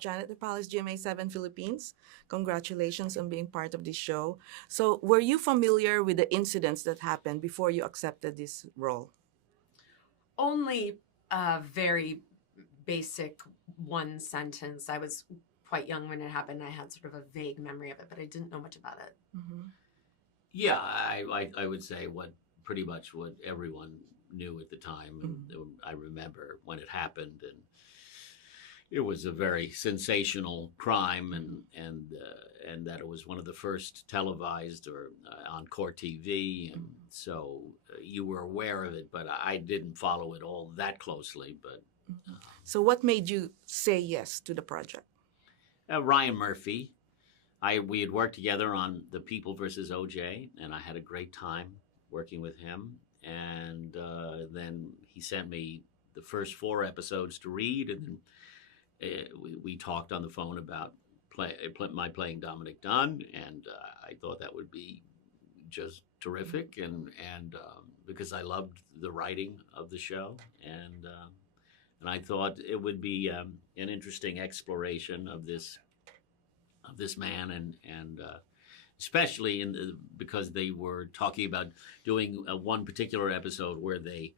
Janet Nepales, GMA7 Philippines. Congratulations on being part of this show. So, were you familiar with the incidents that happened before you accepted this role? Only a very basic one sentence. I was quite young when it happened. I had sort of a vague memory of it, but I didn't know much about it. Mm-hmm. Yeah, I would say what pretty much what everyone knew at the time. And I remember when it happened, and it was a very sensational crime, and that it was one of the first televised or on court TV, and so you were aware of it, but I didn't follow it all that closely. But So, what made you say yes to the project? Ryan Murphy, we had worked together on The People versus OJ, and I had a great time working with him. And then he sent me the first 4 episodes to read, and then we talked on the phone about my playing Dominic Dunn, and I thought that would be just terrific, and because I loved the writing of the show, and I thought it would be an interesting exploration of this man, and especially because they were talking about doing one particular episode where they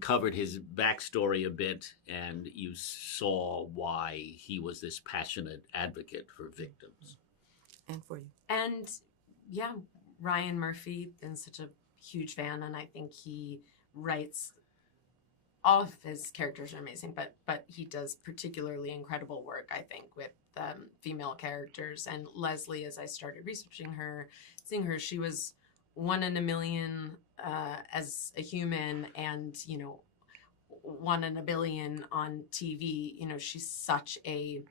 covered his backstory a bit, and you saw why he was this passionate advocate for victims. And for you? And yeah, Ryan Murphy, been such a huge fan, and I think he writes, all of his characters are amazing, but he does particularly incredible work, I think, with female characters. And Leslie, as I started researching her, seeing her, she was one in a million as a human, and one in a billion on TV. She's such a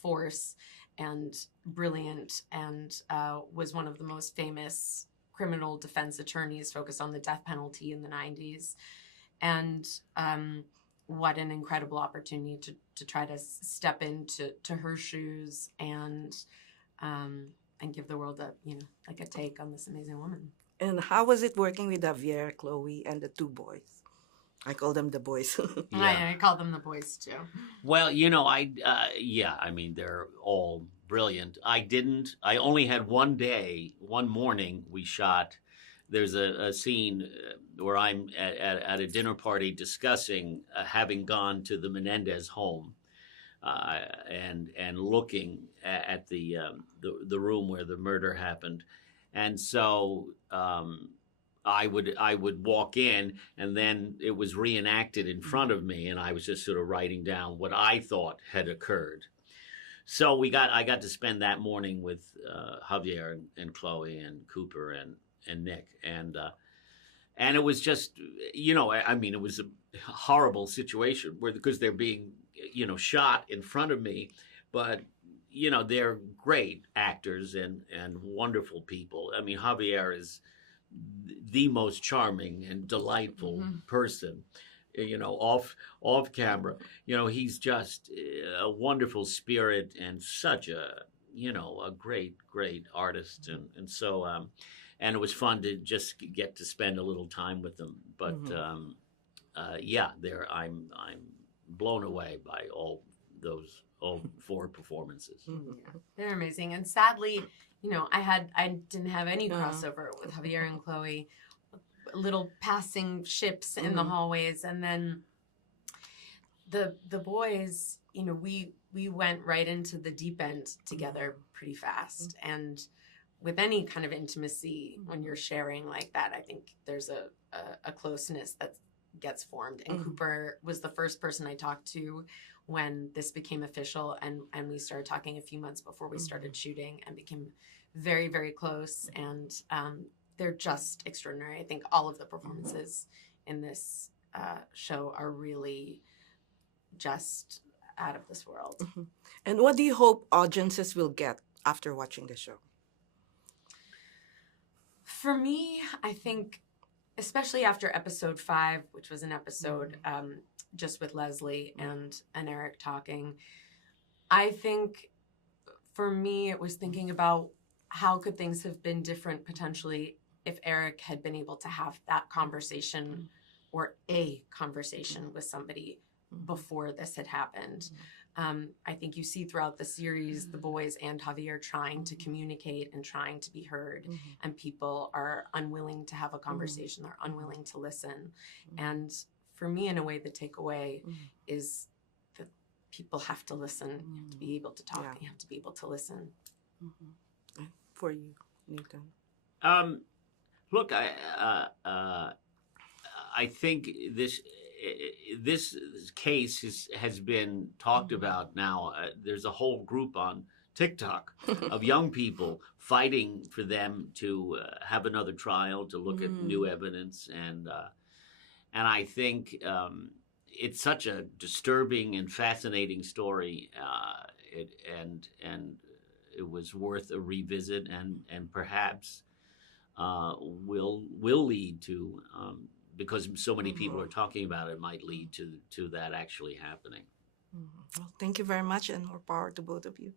force and brilliant, and was one of the most famous criminal defense attorneys focused on the death penalty in the 90s. And what an incredible opportunity to try to step into her shoes and give the world a take on this amazing woman. And how was it working with Javier, Chloe, and the two boys? I call them the boys. Yeah. I call them the boys too. Well, I mean, they're all brilliant. I only had one morning we shot. There's a scene where I'm at a dinner party discussing having gone to the Menendez home and looking at the room where the murder happened, and so I would walk in, and then it was reenacted in front of me, and I was just sort of writing down what I thought had occurred. So I got to spend that morning with Javier and Chloe and Cooper and Nick, and it was just, I mean, it was a horrible situation because they're being, shot in front of me, but they're great actors and wonderful people. I mean, Javier is the most charming and delightful person, off camera. He's just a wonderful spirit and such a great artist, and so and it was fun to just get to spend a little time with them. But I'm blown away by all 4 performances. Yeah, they're amazing. And sadly, I didn't have any crossover with Javier and Chloe. Little passing ships in the hallways, and then the boys, we went right into the deep end together pretty fast. And with any kind of intimacy, when you're sharing like that, I think there's a closeness that gets formed. And Cooper was the first person I talked to when this became official, and we started talking a few months before we started shooting, and became very, very close. And they're just extraordinary. I think all of the performances in this show are really just out of this world. And what do you hope audiences will get after watching the show? For me, I think, especially after episode 5, which was an episode just with Leslie and Eric talking, I think for me it was thinking about how could things have been different potentially if Eric had been able to have that conversation or a conversation with somebody before this had happened. I think you see throughout the series the boys and Javier trying to communicate and trying to be heard, and people are unwilling to have a conversation. They're unwilling to listen. And for me, in a way, the takeaway is that people have to listen. You have to be able to talk. Yeah. And you have to be able to listen. And for you, Nathan. Look, I think this case has been talked about now. There's a whole group on TikTok of young people fighting for them to have another trial, to look at new evidence, and I think it's such a disturbing and fascinating story, and it was worth a revisit, and perhaps will lead to. Because so many people are talking about it, might lead to that actually happening. Well, thank you very much, and more power to both of you.